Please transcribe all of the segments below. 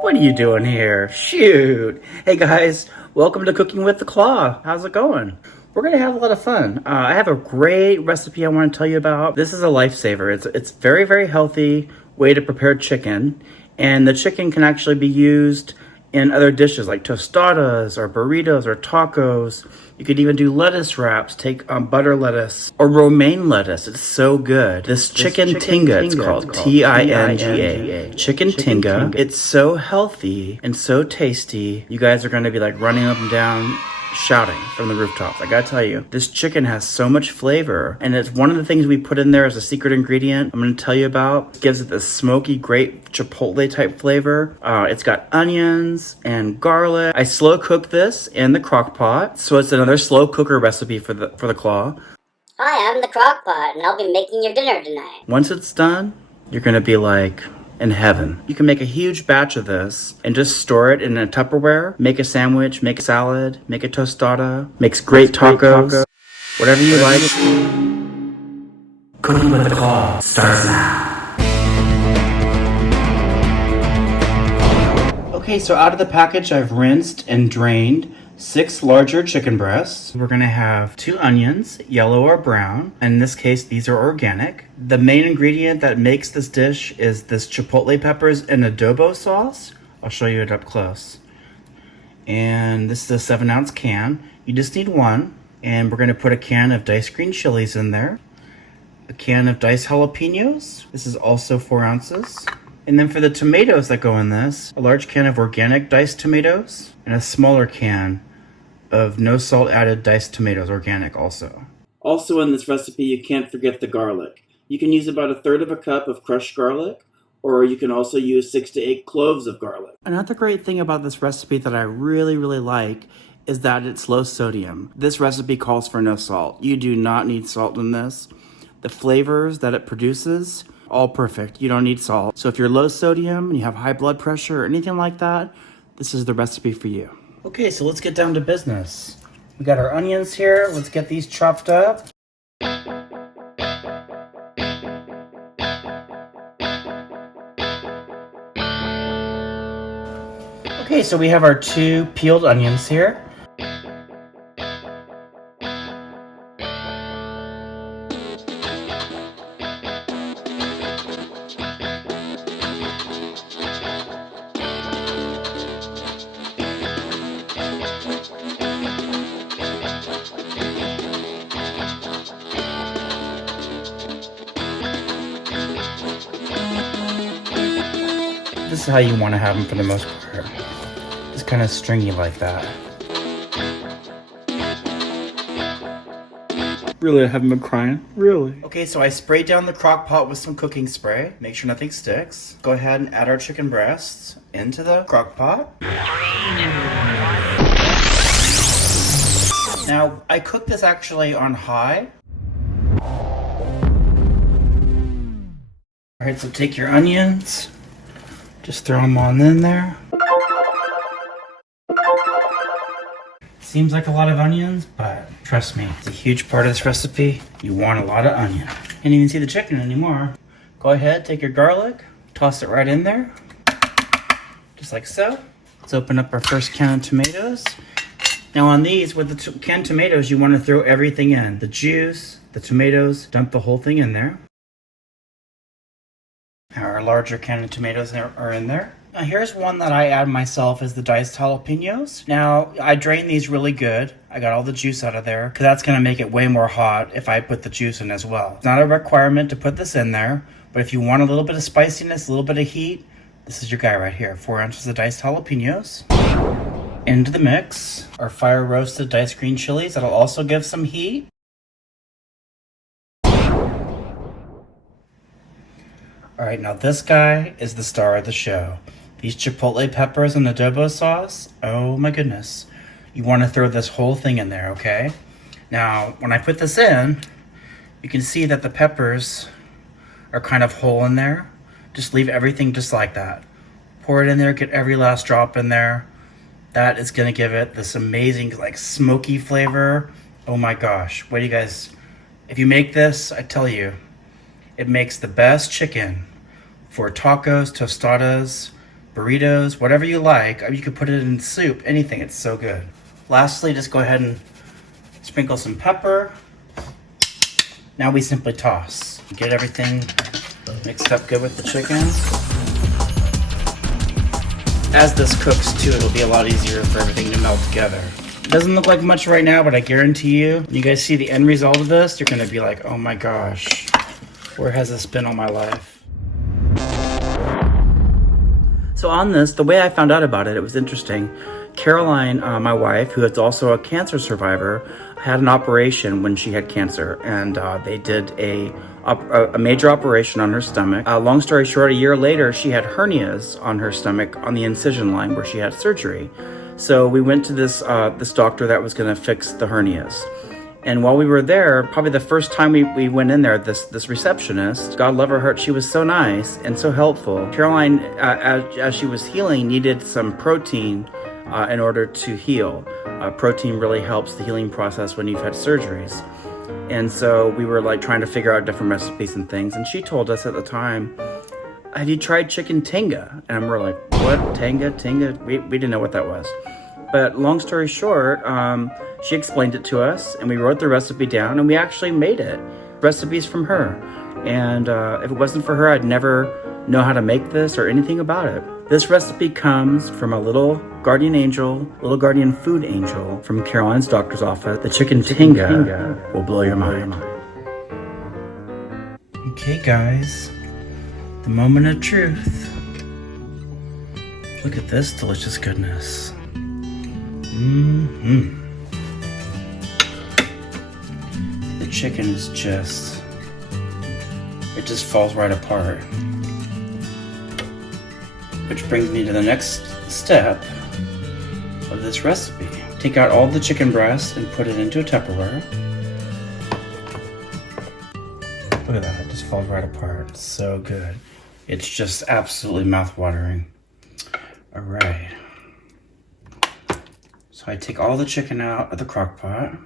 What are you doing here? Shoot. Hey guys, welcome to Cooking with the Claw. How's it going? We're gonna have a lot of fun. I have a great recipe I want to tell you about. This is a lifesaver. It's very, very healthy way to prepare chicken. And the chicken can actually be used in other dishes like tostadas or burritos or tacos. You could even do lettuce wraps, take butter lettuce or romaine lettuce. It's so good. This chicken tinga, it's called Tinga. Chicken tinga. It's so healthy and so tasty. You guys are gonna be like running up and down shouting from the rooftops. I gotta tell you, this chicken has so much flavor, and it's one of the things we put in there as a secret ingredient I'm gonna tell you about. It gives it this smoky, great chipotle type flavor. It's got onions and garlic. I slow cook this in the crock pot, so it's another slow cooker recipe for the claw. Hi, I'm the crock pot, and I'll be making your dinner tonight. Once it's done, you're gonna be like in heaven. You can make a huge batch of this and just store it in a Tupperware, make a sandwich, make a salad, make a tostada, makes great tacos, whatever you like. Cooking with the Claw starts now. Okay, so out of the package, I've rinsed and drained 6 larger chicken breasts. We're gonna have 2 onions, yellow or brown. In this case, these are organic. The main ingredient that makes this dish is this chipotle peppers and adobo sauce. I'll show you it up close. And this is a 7-ounce can. You just need 1. And we're gonna put a can of diced green chilies in there. A can of diced jalapenos. This is also 4 ounces. And then for the tomatoes that go in this, a large can of organic diced tomatoes and a smaller can of no salt added diced tomatoes, organic also. Also in this recipe, you can't forget the garlic. You can use about 1/3 cup of crushed garlic, or you can also use 6 to 8 cloves of garlic. Another great thing about this recipe that I really, really like is that it's low sodium. This recipe calls for no salt. You do not need salt in this. The flavors that it produces, all perfect. You don't need salt. So if you're low sodium and you have high blood pressure or anything like that, this is the recipe for you. Okay, so let's get down to business. We got our onions here. Let's get these chopped up. Okay, so we have our 2 peeled onions here. This is how you want to have them for the most part. Just kind of stringy like that. Really, I haven't been crying? Really? Okay, so I sprayed down the crock pot with some cooking spray. Make sure nothing sticks. Go ahead and add our chicken breasts into the crock pot. Now, I cooked this actually on high. Alright, so take your onions. Just throw them on in there. Seems like a lot of onions, but trust me, it's a huge part of this recipe. You want a lot of onion. Can't even see the chicken anymore. Go ahead, take your garlic, toss it right in there. Just like so. Let's open up our first can of tomatoes. Now on these, with the canned tomatoes, you want to throw everything in. The juice, the tomatoes, dump the whole thing in there. Our larger can of tomatoes are in there. Now here's one that I add myself is the diced jalapenos. Now I drain these really good. I got all the juice out of there because that's gonna make it way more hot if I put the juice in as well. It's not a requirement to put this in there, but if you want a little bit of spiciness, a little bit of heat, this is your guy right here. 4 ounces of diced jalapenos. Into the mix, our fire roasted diced green chilies. That'll also give some heat. All right, now this guy is the star of the show. These chipotle peppers and adobo sauce, oh my goodness. You want to throw this whole thing in there, okay? Now, when I put this in, you can see that the peppers are kind of whole in there. Just leave everything just like that. Pour it in there, get every last drop in there. That is gonna give it this amazing like smoky flavor. Oh my gosh, what do you guys, if you make this, I tell you, it makes the best chicken for tacos, tostadas, burritos, whatever you like. You could put it in soup, anything. It's so good. Lastly, just go ahead and sprinkle some pepper. Now we simply toss. Get everything mixed up good with the chicken. As this cooks too, it'll be a lot easier for everything to meld together. It doesn't look like much right now, but I guarantee you, when you guys see the end result of this, you're gonna be like, oh my gosh, where has this been all my life? So on this, the way I found out about it, it was interesting. Caroline, my wife, who is also a cancer survivor, had an operation when she had cancer, and they did a major operation on her stomach. Long story short, a year later, she had hernias on her stomach on the incision line where she had surgery. So we went to this doctor that was going to fix the hernias. And while we were there, probably the first time we went in there, this receptionist, God love her heart, she was so nice and so helpful. Caroline, as she was healing, needed some protein in order to heal. Protein really helps the healing process when you've had surgeries. And so we were like trying to figure out different recipes and things. And she told us at the time, have you tried Chicken Tinga? And we're like, what? Tinga? We didn't know what that was. But long story short, she explained it to us and we wrote the recipe down and we actually made it. Recipes from her. And if it wasn't for her, I'd never know how to make this or anything about it. This recipe comes from a little guardian food angel from Caroline's doctor's office. The Chicken Tinga will blow your mind. Okay guys, the moment of truth. Look at this delicious goodness. The chicken is just, it just falls right apart. Which brings me to the next step of this recipe. Take out all the chicken breast and put it into a Tupperware. Look at that, it just falls right apart. So good. It's just absolutely mouth-watering. All right. So I take all the chicken out of the crock pot.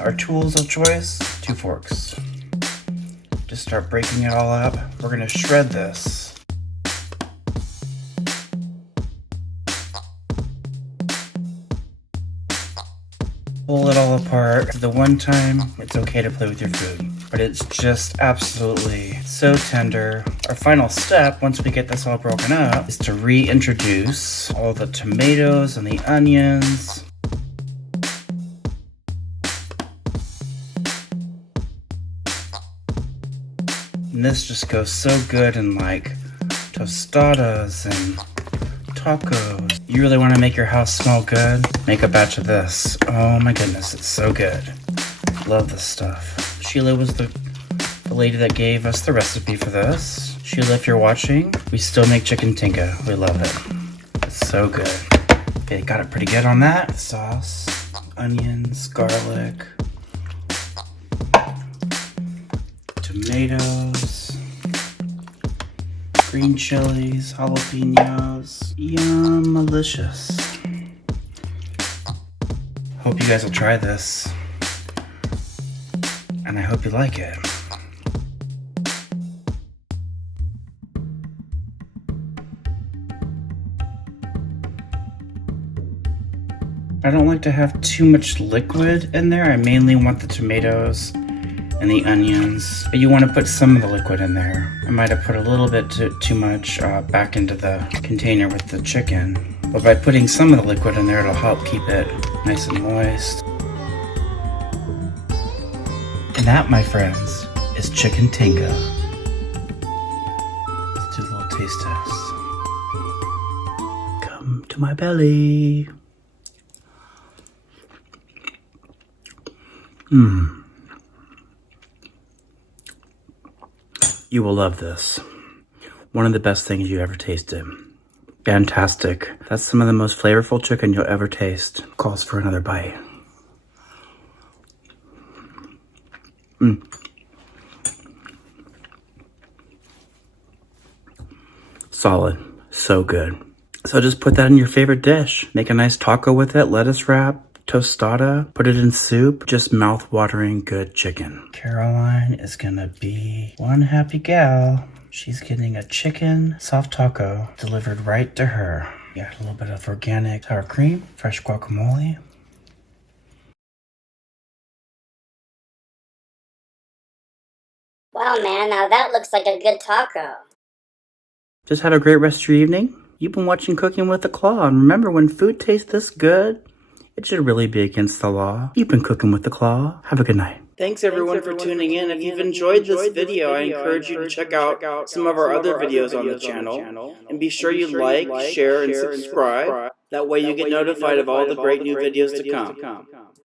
Our tools of choice, 2 forks. Just start breaking it all up. We're gonna shred this. Pull it all apart. The one time it's okay to play with your food, but it's just absolutely so tender. Our final step, once we get this all broken up, is to reintroduce all the tomatoes and the onions. And this just goes so good in like tostadas and tacos. You really want to make your house smell good? Make a batch of this. Oh my goodness, it's so good. Love this stuff. Sheila was the lady that gave us the recipe for this. Sheila, if you're watching, we still make Chicken Tinga. We love it. It's so good. Okay, got it pretty good on that. Sauce, onions, garlic, tomatoes, green chilies, jalapenos. Yum-malicious. Hope you guys will try this. And I hope you like it. I don't like to have too much liquid in there. I mainly want the tomatoes and the onions, but you want to put some of the liquid in there. I might have put a little bit too much back into the container with the chicken, but by putting some of the liquid in there, it'll help keep it nice and moist. And that, my friends, is Chicken Tinga. Let's do a little taste test. Come to my belly. You will love this. One of the best things you ever tasted. Fantastic. That's some of the most flavorful chicken you'll ever taste. Calls for another bite. Solid. So good. So just put that in your favorite dish. Make a nice taco with it, lettuce wrap, tostada, put it in soup. Just mouth-watering good chicken. Caroline is gonna be one happy gal. She's getting a chicken soft taco delivered right to her. Got a little bit of organic sour cream, fresh guacamole. Wow, man, now that looks like a good taco. Just had a great rest of your evening? You've been watching Cooking with the Claw, and remember, when food tastes this good, it should really be against the law. You've been Cooking with the Claw. Have a good night. Thanks everyone for tuning in. If you've enjoyed this video, I encourage you to check out some of our other videos on the channel. And be sure you like, share, and subscribe. That way you get notified of all the great new videos to come.